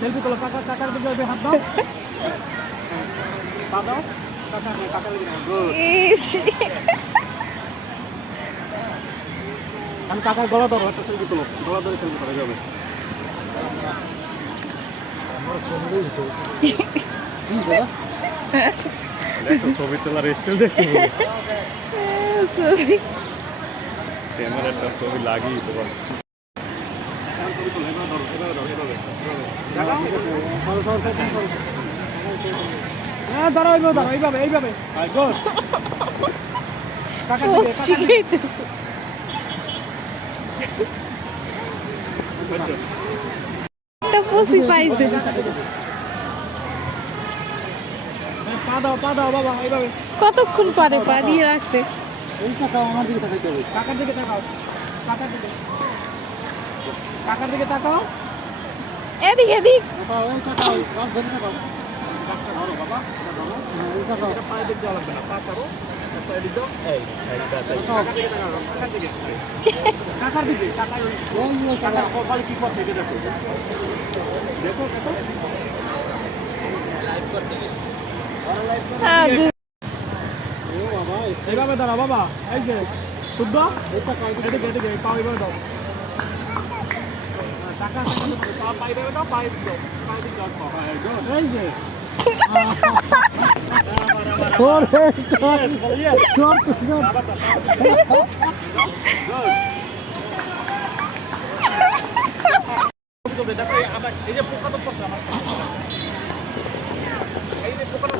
Selfie তোলো, কাকার দিকে হাত দাও, পা দাও, কাকার দিকে গুড। আমি কাকার গলা ধরো, একটা সেলফি তোলো, গলা ধরে সেলফি করা যাবে। ছবি তোলার স্টাইল দেখো, ক্যামেরাটা ছবি লাগিয়ে তো এইভাবে পাইছে পা দাও বাবা, এইভাবে। কতক্ষণ পরে পা দিয়ে রাখতে? আমার দিকে তাকাইতে হবে, কাকার দিকে তাকাও, কাকার দিকে তাকাও, এদিক এদিক পায়ে দিক দেওয়া লাগবে না, পা ছাড়ো, পায়ে দিক দাও, এই কাকার দিকে কাকার কপালে কি করছে এটা দেখো, দেখো এইভাবে দাঁড়া বাবা, এই যে শুদ্ধ এদিকে পাও এইভাবে দাও, টাকা পাইবে দাও, পায়ে দিক দাও, এই যে এই যে পোকা তো পড়ছে আমার, এই যে পোকাটা